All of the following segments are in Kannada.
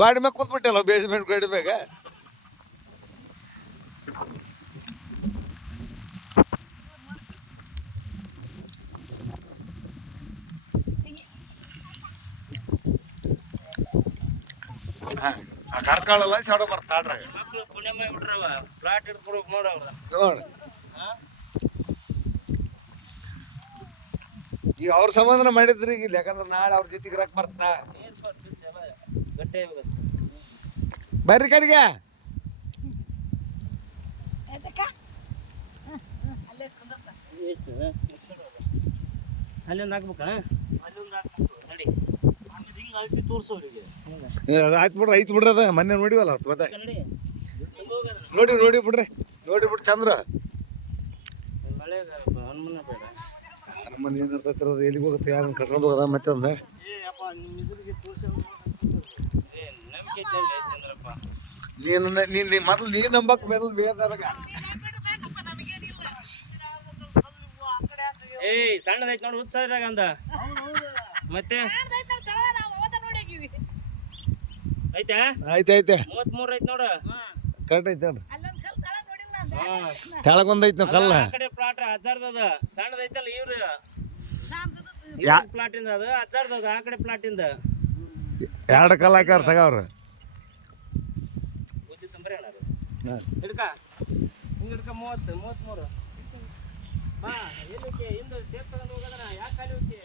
ಗಾಡಿ ಮ್ಯಾಗ ಕೂತ್ಬಿಟ್ಟಲ್ಲ ಬೇಸ್ಮೆಂಟ್ ಗಾಡಿ ಮ್ಯಾಗ. ಕರ್ಕೊಳ್ಳಲ್ಲ ಸಡ ಬರ್ತಾಡ್ರಾಗ ಪುಣ್ಯ ಮಾಡ್ಬಿಟ್ರವ ಫ್ಲಾಟ್ ಹಿಡ್ಕೊಡ್ಬೇಕು ನೋಡವ್ರ ನೋಡಿ. ಈಗ ಅವ್ರ ಸಂಬಂಧನ ಮಾಡಿದ್ರಿ ಈಗ, ಯಾಕಂದ್ರೆ ನಾಳೆ ಅವ್ರ ಜೊತೆಗೆ ಇರಕ್ ಬರ್ತಾ. ಗಟ್ಟೆ ಬರ್ರಿ ಕಡೆಗೆ. ಅಲ್ಲಿಂದ ಹಾಕ್ಬೇಕಾ? ನಡಿ ಹಿಂಗೆ ಅಳ್ತಿ ತೋರಿಸೋರಿಗೆ ಆಯ್ತು ಬಿಡ್ರಿ, ಐತ್ ಬಿಡ್ರಿ. ಅದ ಮೊನ್ನೆ ನೋಡಿವಲ್ಲ ಅವತ್ತು ಮತ್ತೆ ನೋಡಿ ಬಿಡ್ರಿ ಚಂದ್ರ. ಮಳೆ ಹನುಮನ ಬೇಡ ಹನುಮನ್ ಏನ್ ಇರ್ತೈತಿ, ಎಲ್ಲಿಗೆ ಹೋಗುತ್ತೆ, ಯಾರನ್ನ ಕಸ್ಕೊಂಡು ಹೋಗೋದ ಮತ್ತೆ ಒಂದು ನಂಬಿಕೆ ಚಂದ್ರಪ್ಪ. ನೀನು ಮೊದಲು ನೀನು ನಂಬಕ್ ಮೊದಲು ಬೇಗ. ಏಯ್ ಸಣ್ಣದೈತ್ ನೋಡಿ ಉತ್ಸಾಹದಾಗ ಅಂದ ಮತ್ತೆ ಐತಾ? ಐತೆ 33 ಐತ್ ನೋಡು. ಕರೆಕ್ಟ್ ಐತೆ ನೋಡ್ರಿ. ತೆಳಗೊಂದೈತಿ ನಾವು ಕಲ್ಲ. ಆ ಕಡೆ ಪ್ಲಾಟ್ ಹಜಾರ್ದದ ಸಣ್ಣದೈತಲ್ಲ ಇವ್ರು ಪ್ಲಾಟ್ ಇಂದ ಅದು ಹಜಾರ್ದದ ಆ ಕಡೆ ಪ್ಲಾಟ್ ಇಂದ 2 ಕಲ್ಲ ಹಾಕ್ಯಾರ ತಗವ್ರು. ಬುದ್ಧಿ ತಂಬರಿ ಅಣ್ಣ ಹಿಡ್ಕ ಹಿಂಗೆ ಹಿಡ್ಕ 33 ಬಾ ಏನಕ್ಕೆ ಹಿಂದೆ ಟೇಪ್ ತಗೊಂಡು ಹೋಗೋದನ ಯಾಕೆ ಖಾಲಿ ಹೋಗ್ತಿ?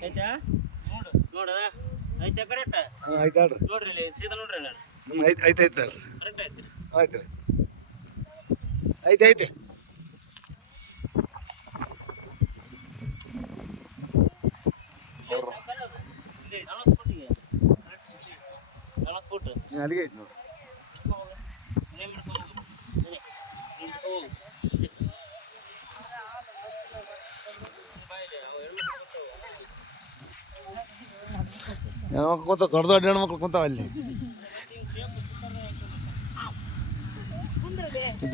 ಆಯ್ತಾ ನೋಡ ಐತೆ ಕರೆಕ್ಟ್ ಆಯ್ತು ಹೇಳ್ರಿ. ನೋಡ್ರಿ ಇಲ್ಲಿ ಸೀದಾ ನೋಡ್ರಿ ಐತೆ ಕರೆಕ್ಟ್ ಐತಿ. ಆಯ್ತು ಐತೆ ಅಲ್ಲಿಗೆ ಐತಿ ನೋಡಿ. ಹೆಣ್ಮಕ್ಳು ಕುಂತ ದೊಡ್ಡ ಹೆಣ್ಮಕ್ಳು ಕುಂತಾವ ಅಲ್ಲಿ.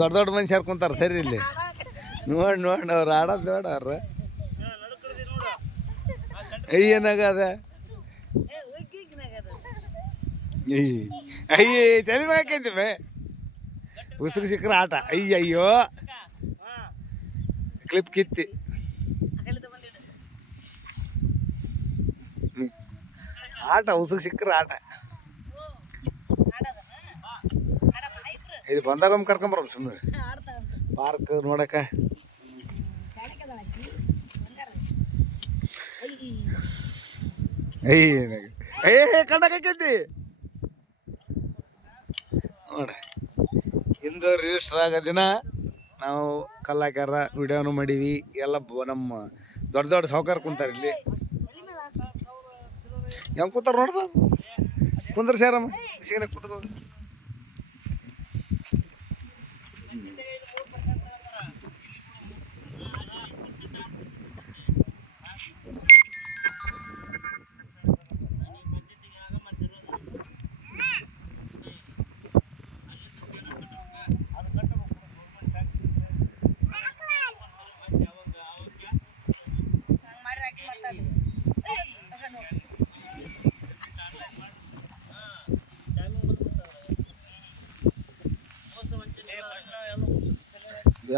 ದೊಡ್ಡ ಮನುಷ್ಯರು ಕುಂತಾರ ಸರಿ ಇಲ್ಲಿ. ನೋಡಿ ಅವ್ರು ಆಡೋದು ನೋಡವ್ರ ಏನಾಗದ ಅಯ್ಯ ತಲೆ ಹಾಕಂತೀವಿ ಉಸುರು ಸಿಕ್ಕರ ಆಟ. ಅಯ್ಯೋ ಕ್ಲಿಪ್ ಕಿತ್ತಿ ಆಟ ಉಸುರು ಸಿಕ್ಕರ ಆಟ. ಇಲ್ಲಿ ಬಂದಾಗ ಕರ್ಕೊಂಬರ ಸುಮ್ಮನೆ ಪಾರ್ಕ್ ನೋಡಕ. ಕಂಡಕೈತಿ ನೋಡ. ಇಂದು ರಿಜಿಸ್ಟರ್ ಆಗೋ ದಿನ ನಾವು ಕಲ್ಲಾಕ್ಯಾರ ವಿಡಿಯೋನು ಮಾಡೀವಿ. ಎಲ್ಲ ನಮ್ಮ ದೊಡ್ಡ ಸಾವುಕಾರ ಕುಂತಾರ ಇಲ್ಲಿ. ಹೆಂಗೆ ಕೂತಾರ ನೋಡ್ಬ ಕುಂದ್ರ ಸೇರಮ್ಮ ಸೀನ ಕೂತ್ಕೋ.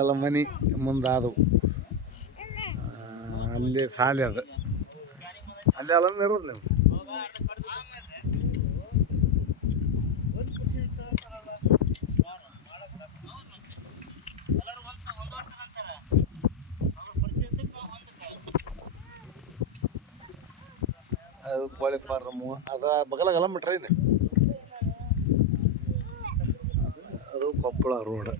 ಎಲ್ಲ ಮನೆ ಮುಂದಾದವು ಅಲ್ಲಿ ಸಾಲಿ ಅದು ಅಲ್ಲಿ ಎಲ್ಲ ಇರೋದು ನೀವು. ಅದು ಕೋಳಿ ಫಾರ್ಮು ಅದು ಬಗಲಾಗಲ್ಲ ಟ್ರೈನ್. ಅದು ಕೊಪ್ಪಳ ರೋಡ್.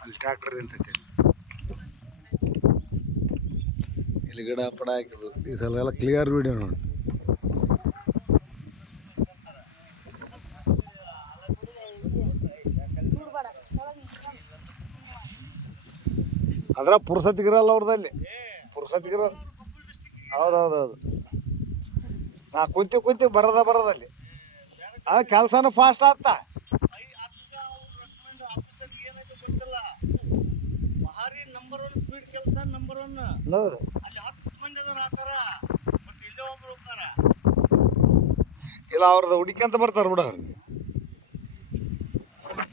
ಅಲ್ಲಿ ಟ್ರ್ಯಾಕ್ಟರ್ ನಿಂತೈತಿ. ಇಲ್ಲಿ ಗಿಡ ಪಡ ಹಾಕಿದ್ರು. ಈ ಸಲ ಎಲ್ಲ ಕ್ಲಿಯರ್ ವಿಡಿಯೋ ನೋಡಿ. ಅದ್ರ ಪುರ್ಸತ್ತಿಗಿರಲ್ಲ ಅವ್ರದಲ್ಲಿ. ಪುರ್ಸತ್ತಿಗಿರ ಹೌದೌದೌದು ನಾ ಕುಂತಿ ಬರೋದಲ್ಲಿ ಕೆಲಸನೂ ಫಾಸ್ಟ್ ಆಗ್ತಾ ಭಾರಿ ನಂಬರ್ 1 ಸ್ಪೀಡ್ ಕೆಲಸ ನಂಬರ್ 1 ಹೌದು ಅಲ್ಲಿ 10 ಮಂದಿ ಅದಾರ ಆತರ ಬಟ್ ಇಲ್ಲೇ ಒಬ್ರು ಹೋಗ್ತಾರ ಇಲ್ಲ ಅವ್ರದ್ದು ಹುಡುಕಂತ ಬರ್ತಾರೆ ಬಿಡ ಅವ್ರಿಗೆ